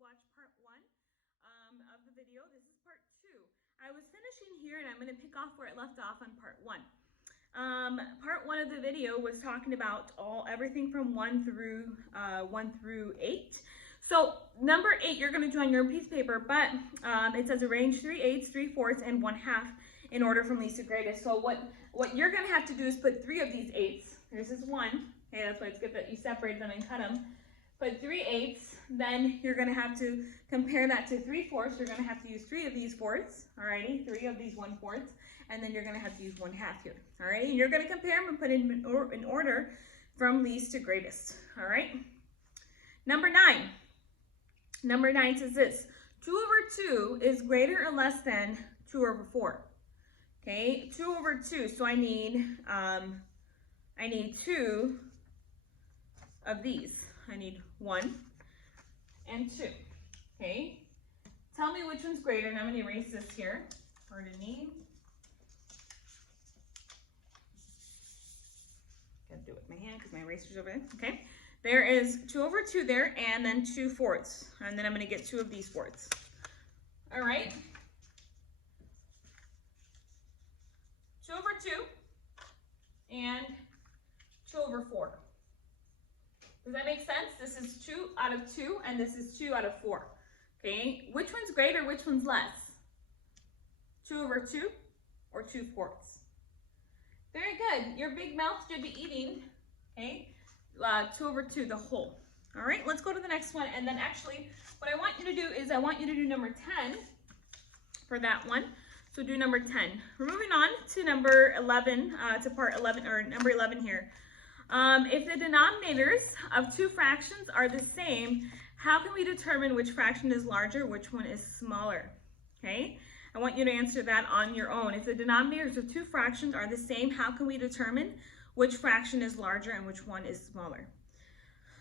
watched part one of the video. This is part two. I was finishing here and I'm going to pick off where it left off on part one. Part one of the video was talking about everything from 1 through 8. So number 8 you're going to do on your piece of paper, but it says arrange 3/8, 3/4, and 1/2 in order from least to greatest. So what you're going to have to do is put 3 of these 8s. Here's this one. Okay, that's why it's good that you separate them and cut them. Put 3/8, then you're going to have to compare that to 3/4. You're going to have to use 3 of these 4ths, alrighty, 3 of these 1/4, and then you're going to have to use 1/2 here, alrighty. And you're going to compare them and put in order from least to greatest, alright. Number 9. Number 9 says this: 2/2 is greater or less than 2/4. Okay, 2/2. So I need 2 of these. I need 1 and 2. Okay, tell me which one's greater, and I'm going to erase this here. Pardon me. Gotta do it with my hand because my eraser's over there. Okay, there is 2/2 there, and then 2/4, and then I'm going to get 2 of these 4ths. All right, 2/2 and 2/4. Does that make sense? This is 2 out of 2, and this is 2 out of 4. Okay, which one's greater, which one's less? 2/2 or 2/4? Very good. Your big mouth should be eating, okay, 2/2, the whole. All right, let's go to the next one. And then actually, what I want you to do is I want you to do number 10 for that one. So do number 10. We're moving on to number 11, to part 11, or number 11 here. If the denominators of 2 fractions are the same, how can we determine which fraction is larger, which one is smaller? Okay, I want you to answer that on your own. If the denominators of 2 fractions are the same, how can we determine which fraction is larger and which one is smaller?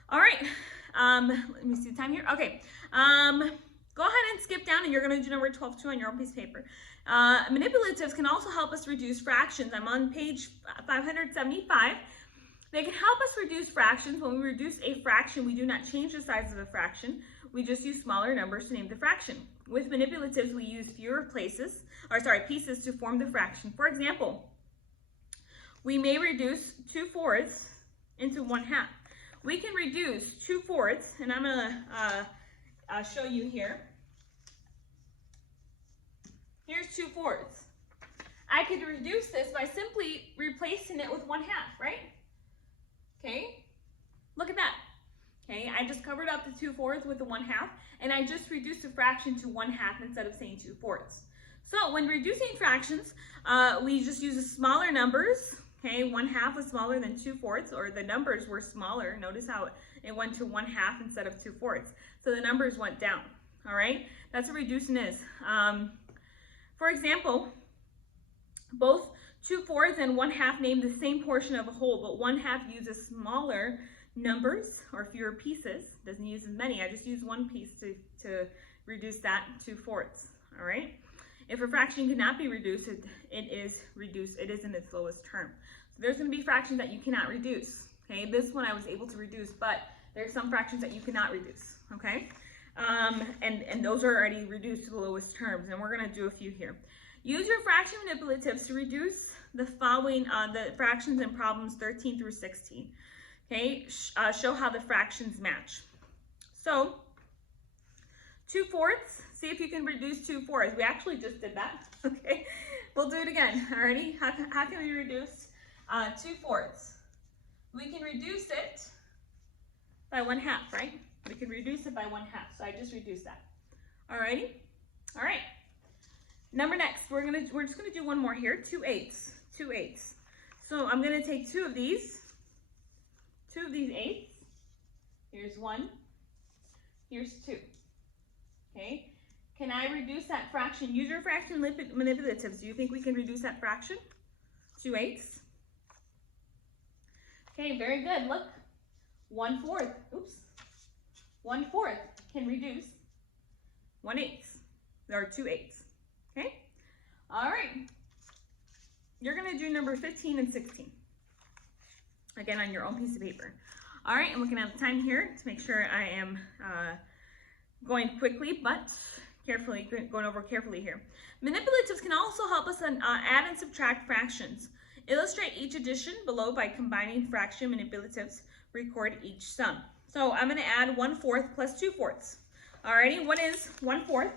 All right, let me see the time here. Okay, go ahead and skip down, and you're going to do number 12 too on your own piece of paper. Manipulatives can also help us reduce fractions. I'm on page 575. They can help us reduce fractions. When we reduce a fraction, we do not change the size of the fraction. We just use smaller numbers to name the fraction. With manipulatives, we use fewer pieces to form the fraction. For example, we may reduce 2/4 into 1/2. We can reduce 2/4, and I'm gonna show you here. Here's 2/4. I could reduce this by simply replacing it with 1/2, right? Okay, look at that. Okay, I just covered up the 2/4 with the 1/2, and I just reduced the fraction to 1/2 instead of saying 2/4. So when reducing fractions, we just use the smaller numbers. Okay, 1/2 was smaller than 2/4, or the numbers were smaller. Notice how it went to 1/2 instead of 2/4. So the numbers went down. All right, that's what reducing is. For example, both 2/4 and 1/2 name the same portion of a whole, but 1/2 uses smaller numbers or fewer pieces. Doesn't use as many. I just use 1 piece to reduce that 2/4. All right. If a fraction cannot be reduced, it is reduced. It is in its lowest term. So there's going to be fractions that you cannot reduce. Okay. This one I was able to reduce, but there's some fractions that you cannot reduce. Okay. And those are already reduced to the lowest terms, and we're going to do a few here. Use your fraction manipulatives to reduce the following, the fractions in problems 13 through 16. Okay, show how the fractions match. So, 2/4, see if you can reduce 2/4. We actually just did that, okay? We'll do it again, alrighty? How can we reduce 2/4? We can reduce it by 1/2, right? We can reduce it by 1/2, so I just reduced that. Alrighty? All right. Number next, we're just gonna do one more here, 2/8, 2/8. So I'm gonna take 2 of these 8s. Here's 1, here's 2. Okay, can I reduce that fraction? Use your fraction manipulatives. Do you think we can reduce that fraction? 2/8. Okay, very good. Look, 1/4. Oops, 1/4 can reduce 1/8. There are 2/8. Okay, all right. You're gonna do number 15 and 16. Again, on your own piece of paper. All right, I'm looking at the time here to make sure I am going quickly, but carefully, going over carefully here. Manipulatives can also help us add and subtract fractions. Illustrate each addition below by combining fraction manipulatives. Record each sum. So I'm going to add 1/4 plus 2/4. Alrighty, what is 1/4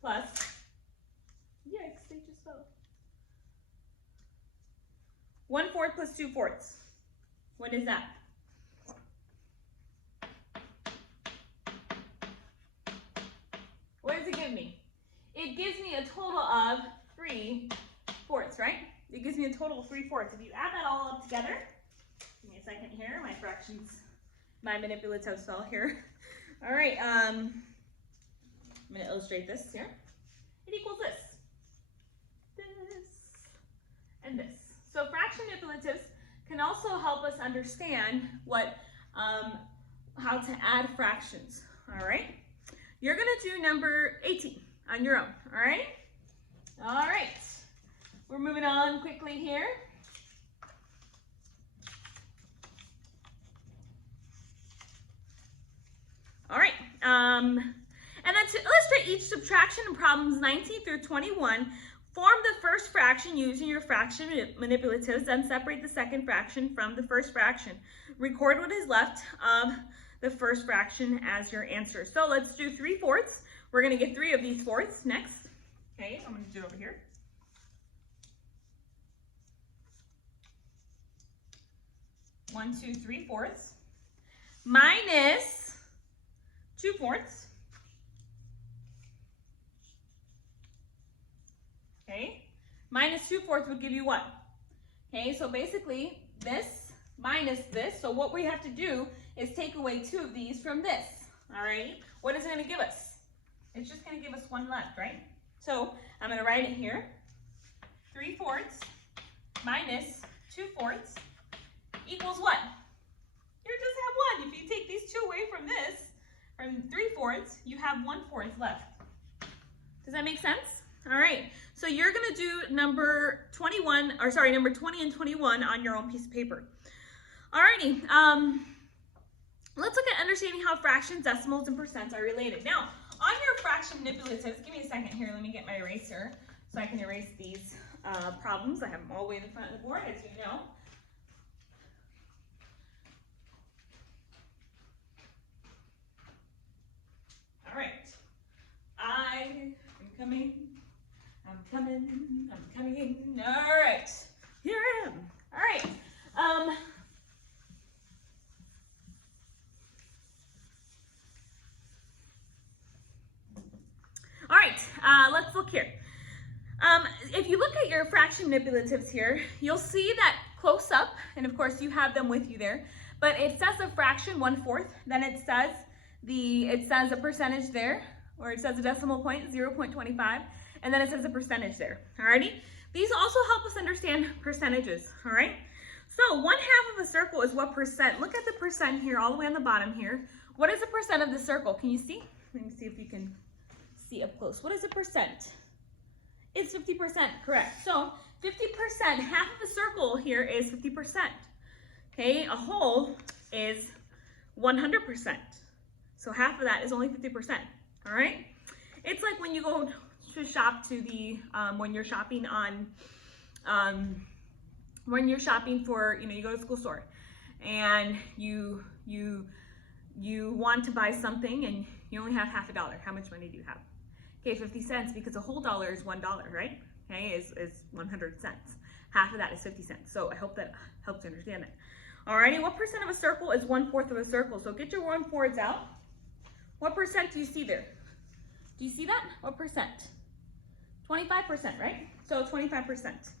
plus, yikes, they just fell. 1/4 plus 2/4. What is that? What does it give me? It gives me a total of 3/4, right? It gives me a total of 3/4. If you add that all up together, give me a second here, my fractions, my manipulatives fell here. All right, I'm gonna illustrate this here. It equals this, and this. So fraction manipulatives can also help us understand what, how to add fractions, all right? You're gonna do number 18 on your own, all right? All right, we're moving on quickly here. All right, and then to illustrate each subtraction in problems 19 through 21, form the first fraction using your fraction manipulatives, then separate the second fraction from the first fraction. Record what is left of the first fraction as your answer. So let's do 3/4. We're gonna get 3 of these fourths next. Okay, I'm gonna do it over here. One, 2, 3/4 minus 2/4. Okay, minus 2/4 would give you what? Okay, so basically this minus this. So what we have to do is take away 2 of these from this. All right, what is it going to give us? It's just going to give us 1 left, right? So I'm going to write it here. 3/4 minus 2/4 equals what? You just have 1. If you take these 2 away from this, from 3/4, you have 1/4 left. Does that make sense? All right, so you're gonna do number 20 and 21 on your own piece of paper. Alrighty, let's look at understanding how fractions, decimals, and percents are related. Now, on your fraction manipulatives, give me a second here, let me get my eraser so I can erase these problems. I have them all the way in the front of the board, as you know. All right, I'm coming. All right, here I am. All right. All right, let's look here. If you look at your fraction manipulatives here, you'll see that close up, and of course you have them with you there, but it says a fraction 1/4, then it says a percentage there, or it says a decimal point, 0.25, and then it says a percentage there, alrighty? These also help us understand percentages, all right? So 1/2 of a circle is what percent? Look at the percent here, all the way on the bottom here. What is the percent of the circle? Can you see? Let me see if you can see up close. What is a percent? It's 50%, correct. So 50%, half of a circle here is 50%. Okay, a whole is 100%. So half of that is only 50%, all right? It's like when you go to shop to the, when you're shopping for, you go to the school store and you want to buy something and you only have half a dollar. How much money do you have? Okay, 50 cents, because a whole dollar is $1, right? Okay, is 100 cents. Half of that is 50 cents. So I hope that helps you understand that. Alrighty, what percent of a circle is 1/4 of a circle? So get your 1/4s out. What percent do you see there? Do you see that? What percent? 25%, right? So 25%.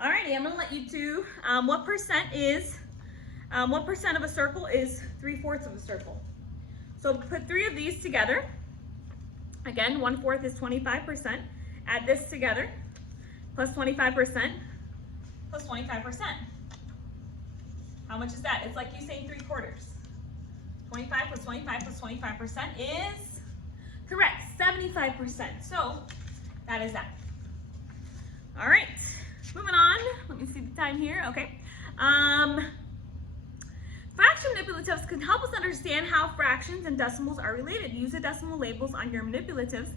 Alrighty, I'm gonna let you do, what percent of a circle is 3/4 of a circle? So put 3 of these together. Again, 1/4 is 25%. Add this together, plus 25%, plus 25%. How much is that? It's like you saying 3/4. 25 plus 25 plus 25% is, correct, 75%. So that is that. All right, moving on. Let me see the time here. Okay. Fraction manipulatives can help us understand how fractions and decimals are related. Use the decimal labels on your manipulatives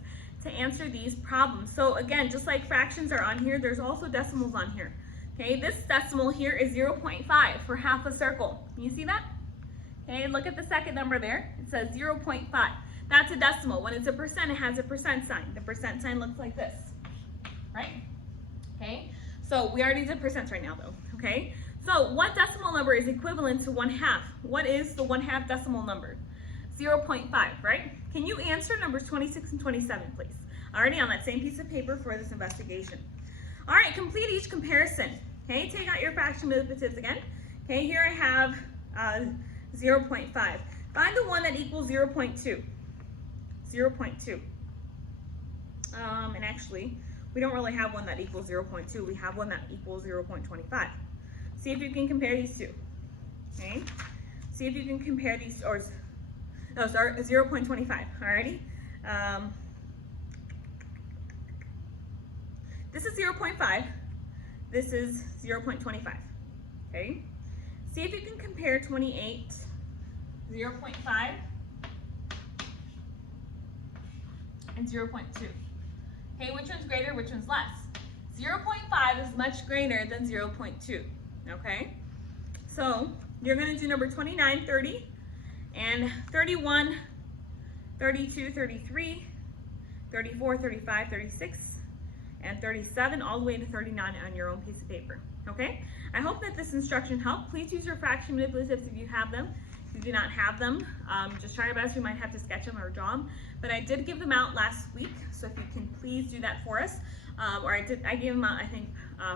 to answer these problems. So again, just like fractions are on here, there's also decimals on here. Okay, this decimal here is 0.5 for half a circle. Can you see that? Okay, look at the second number there. It says 0.5. That's a decimal. When it's a percent, it has a percent sign. The percent sign looks like this, right? Okay, so we already did percents right now though, okay? So what decimal number is equivalent to 1/2? What is the 1/2 decimal number? 0.5, right? Can you answer numbers 26 and 27, please? Already on that same piece of paper for this investigation. All right, complete each comparison. Okay, take out your fraction manipulatives again. Okay, here I have 0.5. Find the one that equals 0.2. 0.2. And actually, we don't really have one that equals 0.2. We have one that equals 0.25. See if you can compare these two. Okay, see if you can compare these, or no, sorry, 0.25. Alrighty. This is 0.5. This is 0.25. Okay. See if you can compare 28, 0.5, and 0.2. Okay, which one's greater, which one's less? 0.5 is much greater than 0.2. Okay, so you're going to do number 29, 30, and 31, 32, 33, 34, 35, 36, and 37, all the way to 39 on your own piece of paper. Okay, I hope that this instruction helped. Please use your fraction manipulatives if you have them. If you do not have them, just try your best. You might have to sketch them or draw them, but I did give them out last week, so if you can please do that for us. Or I gave them out, I think,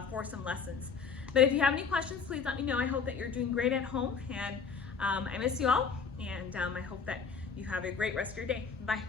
for some lessons. But if you have any questions, please let me know. I hope that you're doing great at home, and I miss you all, and I hope that you have a great rest of your day. Bye.